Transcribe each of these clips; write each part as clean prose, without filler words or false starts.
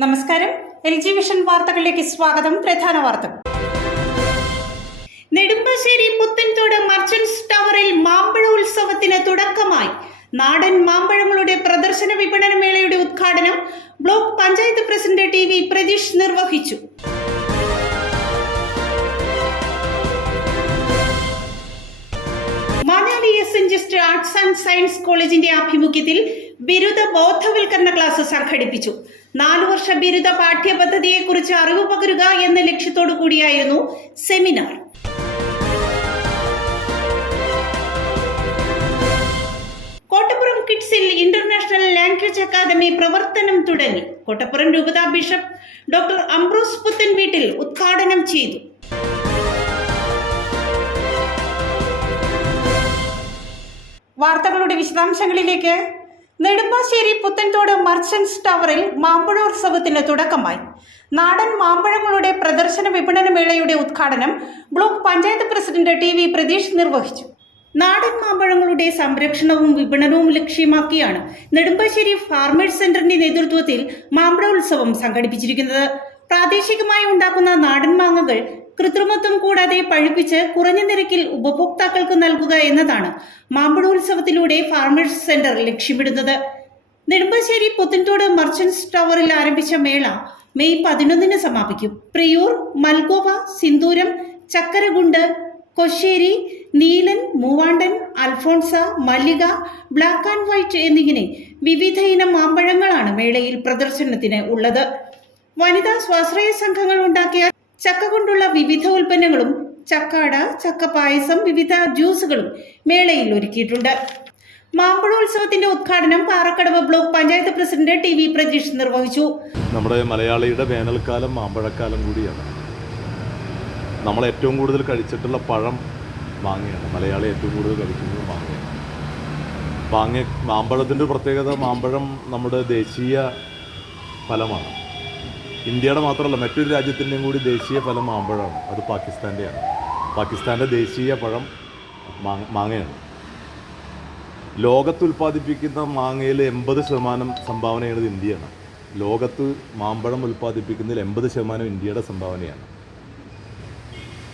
നമസ്കാരം. LG vision വാർത്തകളിലേക്ക് സ്വാഗതം. പ്രധാന വാർത്തകൾ. നെടുമ്പാശ്ശേരി പുത്തൻതോട് മർച്ചന്റ്സ് ടവറിൽ മാമ്പഴ ഉത്സവത്തിന് തുടക്കമായി. നാടൻ മാമ്പഴങ്ങളുടെ പ്രദർശന വിപണന മേളയുടെ ഉദ്ഘാടനം block panchayat president TV Pratheesh നിർവഹിച്ചു. മാനാലി SN ആർട്സ് ആൻഡ് സയൻസ് കോളേജിന്റെ ആഭിമുഖ്യത്തിൽ ബിരുദ ബോധവൽക്കരണ ക്ലാസ് സംഘടിപ്പിച്ചു. 4 വർഷ ബിരുദ പാഠ്യപദ്ധതിയെക്കുറിച്ച് അറിവ് പകരുക എന്ന ലക്ഷ്യത്തോടു കൂടിയായിരുന്നു സെമിനാർ. കോട്ടപ്പുറം കിഡ്സിൽ ഇന്റർനാഷണൽ ലാംഗ്വേജ് അക്കാദമി പ്രവർത്തനം തുടങ്ങി. കോട്ടപ്പുറം രൂപത ബിഷപ്പ് ഡോക്ടർ അംബ്രോസ് പുത്തൻവീട്ടിൽ ഉദ്ഘാടനം ചെയ്തു. വാർത്തകളുടെ വിശദാംശങ്ങളിലേക്ക്. നെടുമ്പാശ്ശേരി പുത്തൻതോട് മർച്ചന്റ്സ് ടവറിൽ മാമ്പഴോത്സവത്തിന് തുടക്കമായി. നാടൻ മാമ്പഴങ്ങളുടെ പ്രദർശന വിപണന മേളയുടെ ഉദ്ഘാടനം block panchayat president TV Pratheesh നിർവഹിച്ചു. നാടൻ മാമ്പഴങ്ങളുടെ സംരക്ഷണവും വിപണനവും ലക്ഷ്യമാക്കിയാണ് നെടുമ്പാശ്ശേരി ഫാർമേഴ്സ് സെന്ററിന്റെ നേതൃത്വത്തിൽ മാമ്പഴോത്സവം സംഘടിപ്പിച്ചിരിക്കുന്നത്. പ്രാദേശികമായി ഉണ്ടാക്കുന്ന നാടൻ മാങ്ങകൾ കൃത്രിമത്വം കൂടാതെ പഴുപ്പിച്ച് കുറഞ്ഞ നിരക്കിൽ ഉപഭോക്താക്കൾക്ക് നൽകുക എന്നതാണ് മാമ്പഴോത്സവത്തിലൂടെ ഫാർമേഴ്സ് സെന്റർ ലക്ഷ്യമിടുന്നത്. നെടുമ്പാശ്ശേരി പുത്തൻതോട് മർച്ചന്റ്സ് ടവറിൽ ആരംഭിച്ച മേള മെയ് 11 സമാപിക്കും. പ്രിയൂർ, മൽഗോവ, സിന്ദൂരം, ചക്കരഗുണ്ട്, കൊശ്ശേരി, നീലൻ, മൂവാണ്ടൻ, അൽഫോൺസ, മല്ലിക, ബ്ലാക്ക് ആൻഡ് വൈറ്റ് എന്നിങ്ങനെ വിവിധ ഇനം മാമ്പഴങ്ങളാണ് മേളയിൽ പ്രദർശനത്തിന് ഉള്ളത്. വനിതാ സ്വാശ്രയ സംഘങ്ങൾ ഉണ്ടാക്കിയ ചക്ക കൊണ്ടുള്ള വിവിധ ഉൽപ്പന്നങ്ങളും ചക്കാട, ചക്ക പായസം, വിവിധ ജ്യൂസുകളും മേളയിൽ ഒരുക്കിയിട്ടുണ്ട്. മാമ്പഴോത്സവത്തിന്റെ ഉദ്ഘാടനം Parakkadavu block panchayat president TV Pratheesh നിർവഹിച്ചു. നമ്മുടെ മലയാളിയുടെ വേനൽക്കാലം മാമ്പഴക്കാലം കൂടിയാണ്. നമ്മൾ ഏറ്റവും കൂടുതൽ കഴിച്ചിട്ടുള്ള പഴം മാങ്ങയാണ്. മലയാളി ഏറ്റവും കൂടുതൽ കഴിക്കുന്നത് മാങ്ങയാണ്. മാമ്പഴത്തിൻ്റെ പ്രത്യേകത, മാമ്പഴം നമ്മുടെ ദേശീയ ഫലമാണ്. ഇന്ത്യയുടെ മാത്രമല്ല, മറ്റൊരു രാജ്യത്തിൻ്റെയും കൂടി ദേശീയ ഫലം മാമ്പഴമാണ്. അത് പാകിസ്ഥാൻ്റെയാണ്. പാകിസ്ഥാൻ്റെ ദേശീയ പഴം മാങ്ങയാണ്. ലോകത്ത് ഉൽപ്പാദിപ്പിക്കുന്ന മാങ്ങയിൽ 80% സംഭാവന ചെയ്യുന്നത് ഇന്ത്യയാണ്. ലോകത്ത് മാമ്പഴം ഉൽപ്പാദിപ്പിക്കുന്നതിൽ 80% ഇന്ത്യയുടെ സംഭാവനയാണ്.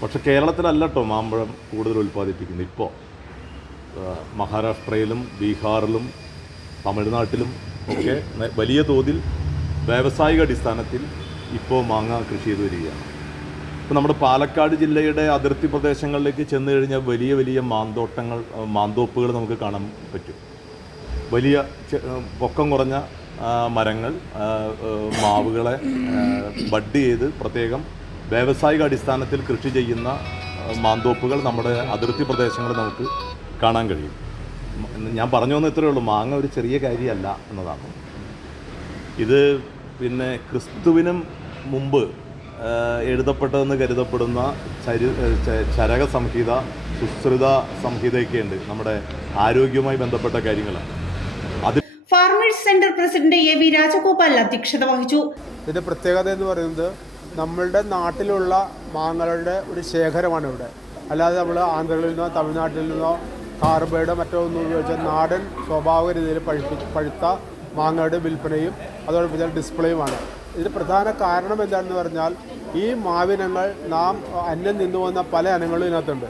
പക്ഷെ കേരളത്തിലല്ല കേട്ടോ മാമ്പഴം കൂടുതൽ ഉൽപ്പാദിപ്പിക്കുന്നത്. ഇപ്പോൾ മഹാരാഷ്ട്രയിലും ബീഹാറിലും തമിഴ്നാട്ടിലും ഒക്കെ വലിയ തോതിൽ വ്യാവസായിക അടിസ്ഥാനത്തിൽ ഇപ്പോൾ മാങ്ങ കൃഷി ചെയ്തു വരികയാണ്. ഇപ്പോൾ നമ്മുടെ പാലക്കാട് ജില്ലയുടെ അതിർത്തി പ്രദേശങ്ങളിലേക്ക് ചെന്ന് കഴിഞ്ഞാൽ വലിയ വലിയ മാന്തോപ്പുകൾ നമുക്ക് കാണാൻ പറ്റും. വലിയ പൊക്കം കുറഞ്ഞ മരങ്ങൾ, മാവുകളെ ബഡ് ചെയ്ത് പ്രത്യേകം വ്യാവസായിക അടിസ്ഥാനത്തിൽ കൃഷി ചെയ്യുന്ന മാന്തോപ്പുകൾ നമ്മുടെ അതിർത്തി പ്രദേശങ്ങളിൽ നമുക്ക് കാണാൻ കഴിയും. ഞാൻ പറഞ്ഞു വന്ന ഇത്രയേ ഉള്ളൂ, മാങ്ങ ഒരു ചെറിയ കാര്യമല്ല എന്നതാണ്. ഇത് പിന്നെ ക്രിസ്തുവിനും മുമ്പ് എഴുതപ്പെട്ടതെന്ന് കരുതപ്പെടുന്ന ചരക സംഹിത, സുശ്രുത സംഹിതയൊക്കെ ഉണ്ട്. നമ്മുടെ ആരോഗ്യവുമായി ബന്ധപ്പെട്ട കാര്യങ്ങളാണ്. അത് farmers centre president AV Rajagopal അധ്യക്ഷത വഹിച്ചു. ഇതിന്റെ പ്രത്യേകത എന്ന് പറയുന്നത് നമ്മളുടെ നാട്ടിലുള്ള മാങ്ങകളുടെ ഒരു ശേഖരമാണ് ഇവിടെ. അല്ലാതെ നമ്മൾ ആന്ധ്രയിൽ നിന്നോ തമിഴ്നാട്ടിൽ നിന്നോ കാർബൈഡോ മറ്റോ ഒന്നും ഉപയോഗിച്ച നാടൻ സ്വാഭാവിക രീതിയിൽ പഴുത്ത മാങ്ങയുടെ വിൽപ്പനയും അതോടൊപ്പം ഡിസ്പ്ലേയുമാണ്. ഇതിന് പ്രധാന കാരണം എന്താണെന്ന് പറഞ്ഞാൽ ഈ മാവിനങ്ങൾ നാം അന്യം നിന്നു വന്ന പല ഇനങ്ങളും ഇതിനകത്തുണ്ട്.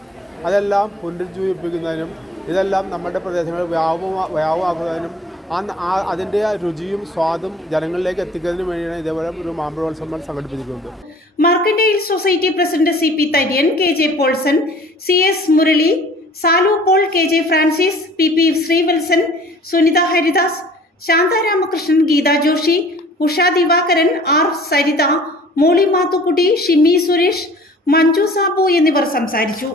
അതെല്ലാം പുനരുജ്ജീവിപ്പിക്കുന്നതിനും ഇതെല്ലാം നമ്മുടെ പ്രദേശങ്ങളിൽ വ്യാപകമാക്കുന്നതിനും അതിൻ്റെ രുചിയും സ്വാദും ജനങ്ങളിലേക്ക് എത്തിക്കുന്നതിനും വേണ്ടിയാണ് ഇതേപോലെ ഒരു മാമ്പഴോത്സവം സംഘടിപ്പിച്ചിരിക്കുന്നത്. Mercantile society president CP Tharyan, KJ Polson, CS Murali, Salu Paul, KJ Francis, PP Sreevalsan, Sunitha Haridas, Shantha Ramakrishnan, Geetha Joshi, Usha Divakaran, R Saritha, Molly Mathukutty, Shimmy Suresh, Manju Sabu എന്നിവർ സംസാരിച്ചു.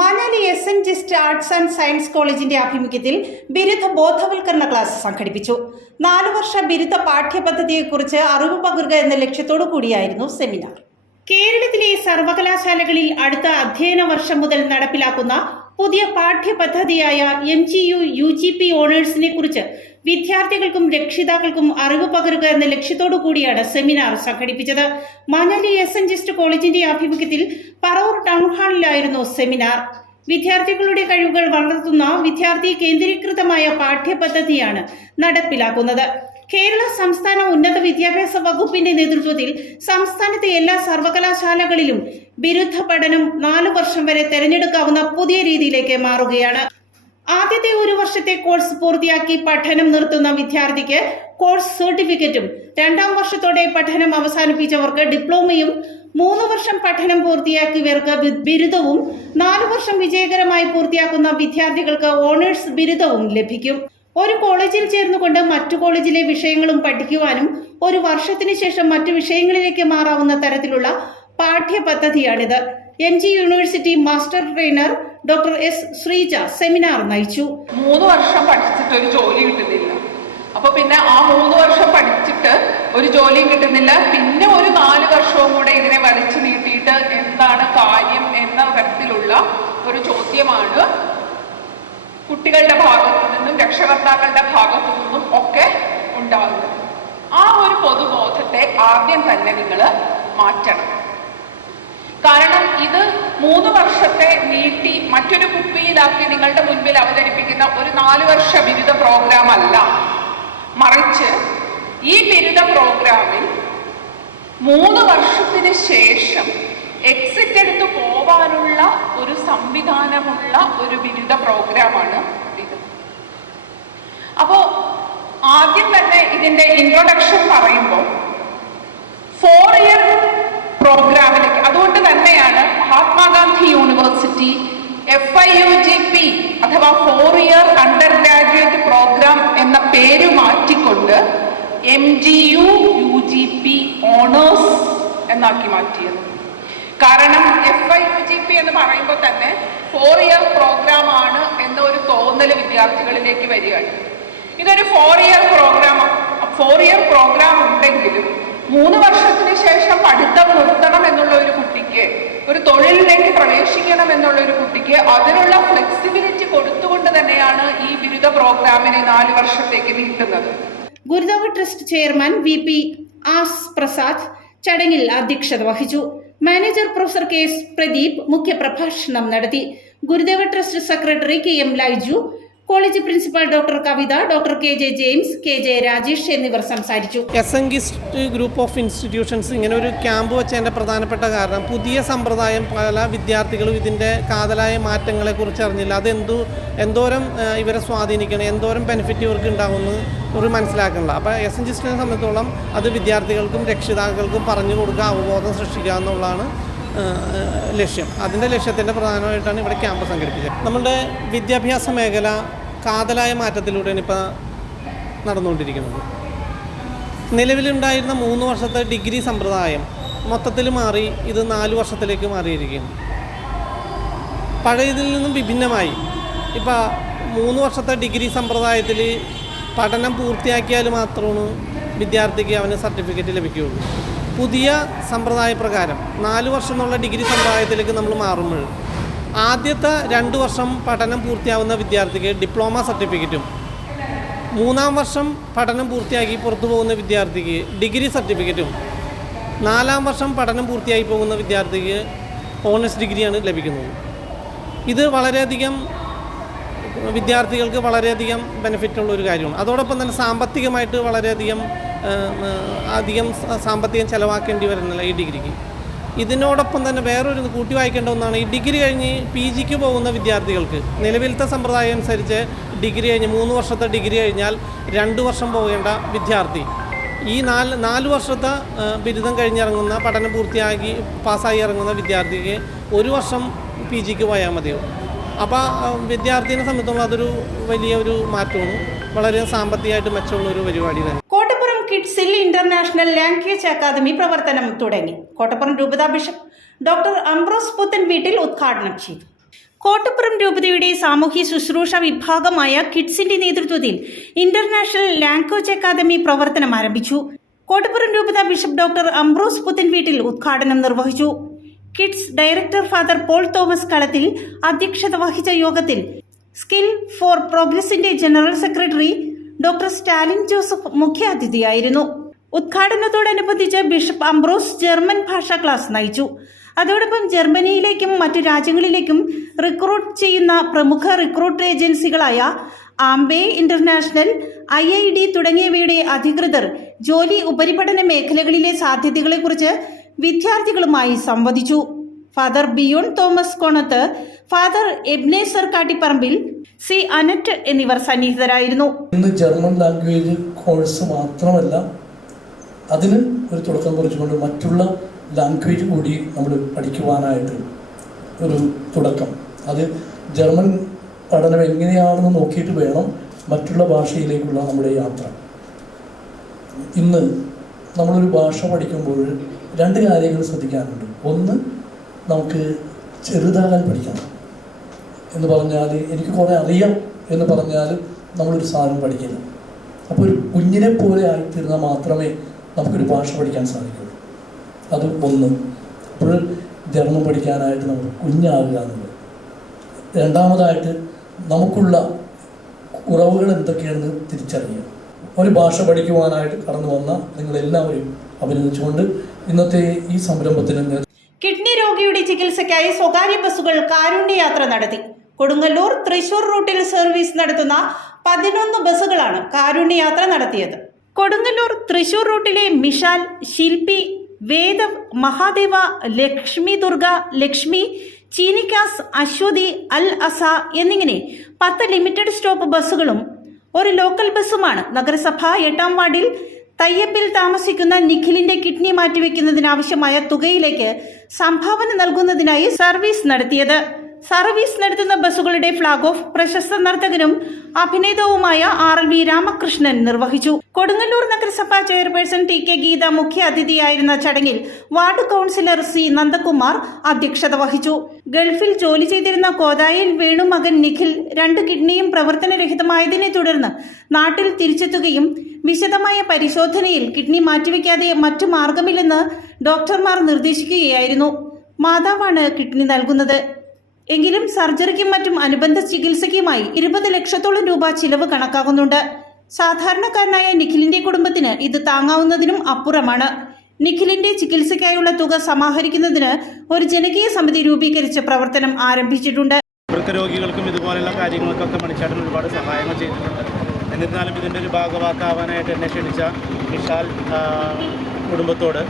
Manali SN arts and science കോളേജിന്റെ ആഭിമുഖ്യത്തിൽ ബിരുദ ബോധവൽക്കരണ ക്ലാസ് സംഘടിപ്പിച്ചു. 4 വർഷ ബിരുദ പാഠ്യപദ്ധതിയെക്കുറിച്ച് അറിവ് പകരുക എന്ന ലക്ഷ്യത്തോടു കൂടിയായിരുന്നു സെമിനാർ. കേരളത്തിലെ സർവകലാശാലകളിൽ അടുത്ത അധ്യയന വർഷം മുതൽ നടപ്പിലാക്കുന്ന പുതിയ പാഠ്യപദ്ധതിയായ MGU UGP ഓണേഴ്സിനെ കുറിച്ച് വിദ്യാർത്ഥികൾക്കും രക്ഷിതാക്കൾക്കും അറിവ് പകരുക എന്ന ലക്ഷ്യത്തോടു കൂടിയാണ് സെമിനാർ സംഘടിപ്പിച്ചത്. മാനാലി SN കോളേജിന്റെ ആഭിമുഖ്യത്തിൽ പറവൂർ ടൗൺ ഹാളിലായിരുന്നു സെമിനാർ. വിദ്യാർത്ഥികളുടെ കഴിവുകൾ വളർത്തുന്ന വിദ്യാർത്ഥി കേന്ദ്രീകൃതമായ പാഠ്യപദ്ധതിയാണ് നടപ്പിലാക്കുന്നത്. കേരള സംസ്ഥാന ഉന്നത വിദ്യാഭ്യാസ വകുപ്പിന്റെ നേതൃത്വത്തിൽ സംസ്ഥാനത്തെ എല്ലാ സർവകലാശാലകളിലും ബിരുദ പഠനം 4 വർഷം വരെ തെരഞ്ഞെടുക്കാവുന്ന പുതിയ രീതിയിലേക്ക് മാറുകയാണ്. ആദ്യത്തെ 1 വർഷത്തെ കോഴ്സ് പൂർത്തിയാക്കി പഠനം നിർത്തുന്ന വിദ്യാർത്ഥിക്ക് കോഴ്സ് സർട്ടിഫിക്കറ്റും, 2ാം വർഷത്തോടെ പഠനം അവസാനിപ്പിച്ചവർക്ക് ഡിപ്ലോമയും, 3 വർഷം പഠനം പൂർത്തിയാക്കിയവർക്ക് ബിരുദവും, 4 വർഷം വിജയകരമായി പൂർത്തിയാക്കുന്ന വിദ്യാർത്ഥികൾക്ക് ഓണേഴ്സ് ബിരുദവും ലഭിക്കും. ഒരു കോളേജിൽ ചേർന്നുകൊണ്ട് മറ്റു കോളേജിലെ വിഷയങ്ങളും പഠിക്കുവാനും 1 വർഷത്തിന് ശേഷം മറ്റു വിഷയങ്ങളിലേക്ക് മാറാവുന്ന തരത്തിലുള്ള പാഠ്യപദ്ധതിയാണിത്. MG university master trainer doctor S. Sreeja seminar നയിച്ചു. 3 വർഷം പഠിച്ചിട്ട് ഒരു ജോലി കിട്ടുന്നില്ല. അപ്പൊ പിന്നെ ആ 3 വർഷം പഠിച്ചിട്ട് ഒരു ജോലിയും കിട്ടുന്നില്ല, പിന്നെ ഒരു 4 വർഷവും കൂടെ ഇതിനെ വലിച്ചു നീട്ടിയിട്ട് എന്താണ് കാര്യം എന്ന തരത്തിലുള്ള ഒരു ചോദ്യമാണ് കുട്ടികളുടെ ഭാഗത്തു നിന്നും രക്ഷകർത്താക്കളുടെ ഭാഗത്തു നിന്നും ഒക്കെ ഉണ്ടാകുന്നത്. ആ ഒരു പൊതുബോധത്തെ ആദ്യം തന്നെ നിങ്ങൾ മാറ്റണം. കാരണം ഇത് 3 വർഷത്തെ നീട്ടി മറ്റൊരു കുപ്പിയിലാക്കി നിങ്ങളുടെ മുൻപിൽ അവതരിപ്പിക്കുന്ന ഒരു 4 വർഷ ബിരുദ പ്രോഗ്രാം അല്ല, മറിച്ച് ഈ ബിരുദ പ്രോഗ്രാമിൽ 3 വർഷത്തിന് ശേഷം എക്സിറ്റ് എടുത്തു പോവാനുള്ള ഒരു സംവിധാനമുള്ള ഒരു ബിരുദ പ്രോഗ്രാമാണ് ഇത്. അപ്പോ ആദ്യം തന്നെ ഇതിന്റെ ഇൻട്രൊഡക്ഷൻ പറയുമ്പോൾ 4 ഇയർ പ്രോഗ്രാമിലേക്ക്, അതുകൊണ്ട് തന്നെയാണ് മഹാത്മാഗാന്ധി യൂണിവേഴ്സിറ്റി FIUGP അഥവാ 4 ഇയർ അണ്ടർ ഗ്രാജുവേറ്റ് പ്രോഗ്രാം എന്ന പേര് മാറ്റിക്കൊണ്ട് MGU UGP ഓണേഴ്സ് എന്നാക്കി മാറ്റിയത്. കാരണം FIUGP എന്ന് പറയുമ്പോൾ തന്നെ 4 ഇയർ പ്രോഗ്രാം ആണ് എന്ന ഒരു തോന്നൽ വിദ്യാർത്ഥികളിലേക്ക് വരികയാണ്. ഇതൊരു 4 ഇയർ പ്രോഗ്രാം ഉണ്ടെങ്കിലും 3 വർഷത്തിന് ശേഷം പഠിത്തം നിർത്തണം എന്നുള്ള ഒരു കുട്ടിക്ക്, ഒരു തൊഴിലിലേക്ക് പ്രവേശിക്കണം എന്നുള്ള ഒരു കുട്ടിക്ക് അതിനുള്ള ഫ്ലെക്സിബിലിറ്റി കൊടുത്തുകൊണ്ട് തന്നെയാണ് ഈ ബിരുദ പ്രോഗ്രാമിനെ 4 വർഷത്തേക്ക് നീട്ടുന്നത്. ഗുരുദേവ ട്രസ്റ്റ് ചെയർമാൻ VP ആസ് പ്രസാദ് ചടങ്ങിൽ അധ്യക്ഷത വഹിച്ചു. മാനേജർ പ്രൊഫസർ KS പ്രദീപ് മുഖ്യപ്രഭാഷണം നടത്തി. Gurudeva trust secretary KM Laiju, college principal doctor Kavitha, doctor KJ James, KJ Rajesh എന്നിവർ സംസാരിച്ചു. എസംഗിസ്റ്റ് ഗ്രൂപ്പ് ഓഫ് ഇൻസ്റ്റിറ്റ്യൂഷൻസ് ഇങ്ങനെ ഒരു ക്യാമ്പ് വെച്ചതിൻ്റെ പ്രധാനപ്പെട്ട കാരണം പുതിയ സമ്പ്രദായം പല വിദ്യാർത്ഥികളും ഇതിൻ്റെ കാതലായ മാറ്റങ്ങളെക്കുറിച്ച് അറിഞ്ഞില്ല. അത് എന്തോരം ഇവരെ സ്വാധീനിക്കണം, എന്തോരം ബെനിഫിറ്റ് ഇവർക്ക് ഉണ്ടാകുമെന്ന് ഒരു മനസ്സിലാക്കണില്ല. അപ്പോൾ എസംഗിസ്റ്റിനെ സംബന്ധിച്ചോളം അത് വിദ്യാർത്ഥികൾക്കും രക്ഷിതാക്കൾക്കും പറഞ്ഞു കൊടുക്കുക, അവബോധം സൃഷ്ടിക്കുക എന്നുള്ളതാണ് ലക്ഷ്യം. അതിൻ്റെ ലക്ഷ്യത്തിൻ്റെ പ്രധാനമായിട്ടാണ് ഇവിടെ ക്യാമ്പ് സംഘടിപ്പിച്ചത്. നമ്മുടെ വിദ്യാഭ്യാസ മേഖല കാതലായ മാറ്റത്തിലൂടെയാണ് ഇപ്പോൾ നടന്നുകൊണ്ടിരിക്കുന്നത്. നിലവിലുണ്ടായിരുന്ന 3 വർഷത്തെ ഡിഗ്രി സമ്പ്രദായം മൊത്തത്തിൽ മാറി ഇത് 4 വർഷത്തിലേക്ക് മാറിയിരിക്കുകയാണ്. പഴയതിൽ നിന്നും വിഭിന്നമായി ഇപ്പോൾ 3 വർഷത്തെ ഡിഗ്രി സമ്പ്രദായത്തിൽ പഠനം പൂർത്തിയാക്കിയാൽ മാത്രമാണ് വിദ്യാർത്ഥിക്ക് അവന് സർട്ടിഫിക്കറ്റ് ലഭിക്കുകയുള്ളൂ. പുതിയ സമ്പ്രദായ പ്രകാരം 4 വർഷം എന്നുള്ള ഡിഗ്രി സമ്പ്രദായത്തിലേക്ക് നമ്മൾ മാറുമ്പോൾ ആദ്യത്തെ 2 വർഷം പഠനം പൂർത്തിയാവുന്ന വിദ്യാർത്ഥിക്ക് ഡിപ്ലോമ സർട്ടിഫിക്കറ്റും, 3-ാം വർഷം പഠനം പൂർത്തിയാക്കി പുറത്തു പോകുന്ന വിദ്യാർത്ഥിക്ക് ഡിഗ്രി സർട്ടിഫിക്കറ്റും, 4-ാം വർഷം പഠനം പൂർത്തിയായി പോകുന്ന വിദ്യാർത്ഥിക്ക് ഓണേഴ്സ് ഡിഗ്രിയാണ് ലഭിക്കുന്നത്. ഇത് വളരെയധികം വിദ്യാർത്ഥികൾക്ക് വളരെയധികം ബെനിഫിറ്റുള്ള ഒരു കാര്യമാണ്. അതോടൊപ്പം തന്നെ സാമ്പത്തികമായിട്ട് വളരെയധികം സാമ്പത്തികം ചിലവാക്കേണ്ടി വരുന്നില്ല ഈ ഡിഗ്രിക്ക്. ഇതിനോടൊപ്പം തന്നെ വേറൊരു കൂട്ടി വായിക്കേണ്ട ഒന്നാണ്, ഈ ഡിഗ്രി കഴിഞ്ഞ് PGക്ക് പോകുന്ന വിദ്യാർത്ഥികൾക്ക് നിലവിലത്തെ സമ്പ്രദായം അനുസരിച്ച് ഡിഗ്രി കഴിഞ്ഞ് 3 വർഷത്തെ ഡിഗ്രി കഴിഞ്ഞാൽ 2 വർഷം പോകേണ്ട വിദ്യാർത്ഥി ഈ 4 വർഷത്തെ ബിരുദം കഴിഞ്ഞിറങ്ങുന്ന പഠനം പൂർത്തിയാക്കി പാസ്സായി ഇറങ്ങുന്ന വിദ്യാർത്ഥിക്ക് 1 വർഷം PGക്ക് പോയാൽ മതിയാവും. അപ്പോൾ വിദ്യാർത്ഥിയെ സംബന്ധിച്ചോളം അതൊരു വലിയൊരു മാറ്റമാണ്, വളരെ സാമ്പത്തികമായിട്ട് മെച്ചമുള്ള ഒരു പരിപാടി തന്നെ. കോട്ടപ്പുറം കിഡ്സിൽ ഇന്റർനാഷണൽ ലാംഗ്വേജ് അക്കാദമി പ്രവർത്തനം തുടങ്ങി. കോട്ടപ്പുറം രൂപതാ ബിഷപ്പ് ഡോക്ടർ അംബ്രോസ് പുത്തൻവീട്ടിൽ ഉദ്ഘാടനം ചെയ്തു. കോട്ടപ്പുറം രൂപതയുടെ സാമൂഹ്യ ശുശ്രൂഷ വിഭാഗമായ കിഡ്സിന്റെ നേതൃത്വത്തിൽ ഇന്റർനാഷണൽ ലാംഗ്വേജ് അക്കാദമി പ്രവർത്തനം ആരംഭിച്ചു. കോട്ടപ്പുറം രൂപതാ ബിഷപ്പ് ഡോക്ടർ അംബ്രോസ് പുത്തൻവീട്ടിൽ ഉദ്ഘാടനം നിർവഹിച്ചു. KIDS director father Paul Thomas Kalathil അധ്യക്ഷത വഹിച്ച യോഗത്തിൽ സ്കിൽ ഫോർ പ്രോഗ്രസിന്റെ general secretary doctor Stalin Joseph മുഖ്യാതിഥിയായിരുന്നു. ഉദ്ഘാടനത്തോടനുബന്ധിച്ച് ബിഷപ്പ് അംബ്രോസ് ജർമ്മൻ ഭാഷാ ക്ലാസ് നയിച്ചു. അതോടൊപ്പം ജർമ്മനിയിലേക്കും മറ്റു രാജ്യങ്ങളിലേക്കും റിക്രൂട്ട് ചെയ്യുന്ന പ്രമുഖ റിക്രൂട്ട് ഏജൻസികളായ ആംബെ ഇന്റർനാഷണൽ, IID തുടങ്ങിയവയുടെ അധികൃതർ ജോലി ഉപരിപഠന മേഖലകളിലെ സാധ്യതകളെക്കുറിച്ച് വിദ്യാർത്ഥികളുമായി സംവദിച്ചു. Father Biyon Thomas Konath, father Ebenezer Kattiparambil, സി അനറ്റ് എന്നിവർ സന്നിഹിതരായിരുന്നു. ഇന്ന് ജർമ്മൻ ലാംഗ്വേജ് കോഴ്സ് മാത്രമല്ല, അതിന് ഒരു തുടക്കം കുറിച്ചുകൊണ്ട് മറ്റുള്ള ലാംഗ്വേജ് കൂടി നമ്മൾ പഠിക്കുവാനായിട്ട് ഒരു തുടക്കം. അത് ജർമ്മൻ പഠനം എങ്ങനെയാണെന്ന് നോക്കിയിട്ട് വേണം മറ്റുള്ള ഭാഷയിലേക്കുള്ള നമ്മുടെ യാത്ര. ഇന്ന് നമ്മളൊരു ഭാഷ പഠിക്കുമ്പോൾ 2 കാര്യങ്ങൾ ശ്രദ്ധിക്കാനുണ്ട്. ഒന്ന്, നമുക്ക് ചെറുതാകാൻ പഠിക്കണം. എന്ന് പറഞ്ഞാൽ എനിക്ക് കുറേ അറിയാം എന്ന് പറഞ്ഞാൽ നമ്മളൊരു സാധനം പഠിക്കില്ല. അപ്പോൾ ഒരു കുഞ്ഞിനെ പോലെ ആയിത്തീർന്നാൽ മാത്രമേ നമുക്കൊരു ഭാഷ പഠിക്കാൻ സാധിക്കുള്ളൂ. അത് ഒന്ന്. അപ്പോൾ ജർമ്മൻ പഠിക്കാനായിട്ട് നമ്മൾ കുഞ്ഞാകുക എന്നുള്ളത്. രണ്ടാമതായിട്ട് നമുക്കുള്ള കുറവുകൾ എന്തൊക്കെയാണെന്ന് തിരിച്ചറിയുക. ഒരു ഭാഷ പഠിക്കുവാനായിട്ട് കടന്നു വന്ന നിങ്ങളെല്ലാവരും അഭിനന്ദിച്ചുകൊണ്ട് ഇന്നത്തെ ഈ സംരംഭത്തിന് കിഡ്നി രോഗിയുടെ ചികിത്സയ്ക്കായി സ്വകാര്യ ബസ്സുകൾ കാരുണ്യയാത്ര നടത്തി. കൊടുങ്ങല്ലൂർ തൃശൂർ റൂട്ടിൽ സർവീസ് നടത്തുന്ന 11 ബസ്സുകളാണ് കാരുണ്യയാത്ര നടത്തിയത്. കൊടുങ്ങല്ലൂർ തൃശൂർ റൂട്ടിലെ മിഷാൽ, ശില്പി, വേദവ്, മഹാദേവ, ലക്ഷ്മി ദുർഗ, ലക്ഷ്മി, ചീനിക്കാസ്, അശ്വതി, അൽ അസ എന്നിങ്ങനെ 10 ലിമിറ്റഡ് സ്റ്റോപ്പ് ബസ്സുകളും ഒരു ലോക്കൽ ബസ്സുമാണ് നഗരസഭ 8-ാം വാർഡിൽ തയ്യപ്പിൽ താമസിക്കുന്ന നിഖിലിന്റെ കിഡ്നി മാറ്റിവെക്കുന്നതിനാവശ്യമായ തുകയിലേക്ക് സംഭാവന നൽകുന്നതിനായി സർവീസ് നടത്തിയത്. സർവീസ് നടത്തുന്ന ബസ്സുകളുടെ ഫ്ളാഗ് ഓഫ് പ്രശസ്ത നർത്തകനും അഭിനേതാവുമായ RLV രാമകൃഷ്ണൻ നിർവഹിച്ചു. കൊടുങ്ങല്ലൂർ നഗരസഭാ ചെയർപേഴ്സൺ TK ഗീത മുഖ്യ അതിഥിയായിരുന്ന ചടങ്ങിൽ വാർഡ് കൗൺസിലർ C നന്ദകുമാർ അധ്യക്ഷത വഹിച്ചു. ഗൾഫിൽ ജോലി ചെയ്തിരുന്ന കോതായിൽ വേണു മകൻ നിഖിൽ 2 കിഡ്നിയും പ്രവർത്തനരഹിതമായതിനെ തുടർന്ന് നാട്ടിൽ തിരിച്ചെത്തുകയും വിശദമായ പരിശോധനയിൽ കിഡ്നി മാറ്റിവെക്കാതെ മറ്റു മാർഗമില്ലെന്ന് ഡോക്ടർമാർ നിർദ്ദേശിക്കുകയായിരുന്നു. മാതാവാണ് കിഡ്നി നൽകുന്നത്. എങ്കിലും സർജറിക്കും മറ്റും അനുബന്ധ ചികിത്സയ്ക്കുമായി 20 ലക്ഷത്തോളം രൂപ ചിലവ് കണക്കാക്കുന്നുണ്ട്. സാധാരണക്കാരനായ നിഖിലിന്റെ കുടുംബത്തിന് ഇത് താങ്ങാവുന്നതിനും അപ്പുറമാണ്. നിഖിലിന്റെ ചികിത്സയ്ക്കായുള്ള തുക സമാഹരിക്കുന്നതിന് ഒരു ജനകീയ സമിതി രൂപീകരിച്ച് പ്രവർത്തനം ആരംഭിച്ചിട്ടുണ്ട്. വൃക്കരോഗികൾക്കും ഇതുപോലെയുള്ള കാര്യങ്ങൾക്കൊക്കെ മണിച്ചാട്ടൻ ഒരുപാട് സഹായങ്ങൾ ചെയ്തിട്ടുണ്ട്. എന്നിരുന്നാലും ഇതിൻ്റെ ഒരു ഭാഗവാക്കാവാനായിട്ട് എന്നെ ക്ഷണിച്ച വിശാൽ കുടുംബത്തോട്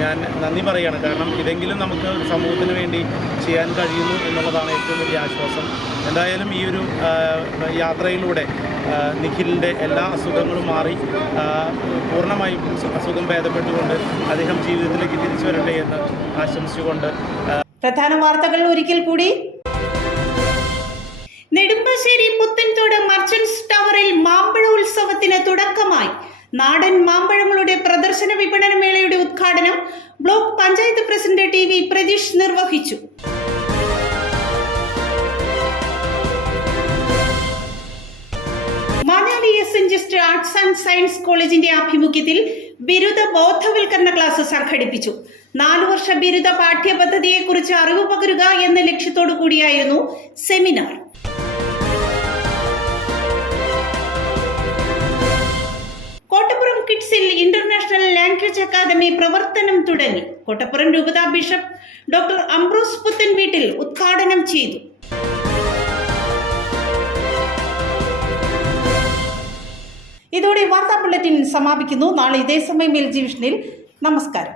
ഞാൻ നന്ദി പറയുകയാണ്. കാരണം ഇതെങ്കിലും നമുക്ക് സമൂഹത്തിന് വേണ്ടി ചെയ്യാൻ കഴിയുന്നു എന്നുള്ളതാണ് ഏറ്റവും വലിയ ആശ്വാസം. എന്തായാലും ഈ ഒരു യാത്രയിലൂടെ നിഖിലിൻ്റെ എല്ലാ അസുഖങ്ങളും മാറി പൂർണ്ണമായും അസുഖം ഭേദപ്പെട്ടുകൊണ്ട് അദ്ദേഹം ജീവിതത്തിലേക്ക് തിരിച്ചു വരട്ടെ എന്ന് ആശംസിച്ചുകൊണ്ട് പ്രധാന വാർത്തകൾ ഒരിക്കൽ കൂടി. നെടുമ്പാശ്ശേരി പുത്തൻതോട് മർച്ചന്റ്സ് ടവറിൽ മാമ്പഴോത്സവത്തിന് തുടക്കമായി. നാടൻ മാമ്പഴങ്ങളുടെ പ്രദർശന വിപണന മേളയുടെ ഉദ്ഘാടനം block panchayat president TV Pratheesh നിർവഹിച്ചു. Manadi SNGist arts and science കോളേജിന്റെ ആഭിമുഖ്യത്തിൽ ബിരുദ ബോധവൽക്കരണ ക്ലാസ് സംഘടിപ്പിച്ചു. 4 വർഷ ബിരുദ പാഠ്യപദ്ധതിയെക്കുറിച്ച് അറിവ് പകരുക എന്ന ലക്ഷ്യത്തോടു കൂടിയായിരുന്നു സെമിനാർ. കോട്ടപ്പുറം കിഡ്സിൽ ഇന്റർനാഷണൽ ലാംഗ്വേജ് അക്കാദമി പ്രവർത്തനം തുടങ്ങി. കോട്ടപ്പുറം രൂപതാ ബിഷപ്പ് ഡോക്ടർ അംബ്രോസ് പുത്തൻവീട്ടിൽ ഉദ്ഘാടനം ചെയ്തു. ഇതോടെ വാർത്താ ബുള്ളറ്റിൻ സമാപിക്കുന്നു. നാളെ ഇതേ സമയം LG വിഷനിൽ. നമസ്കാരം.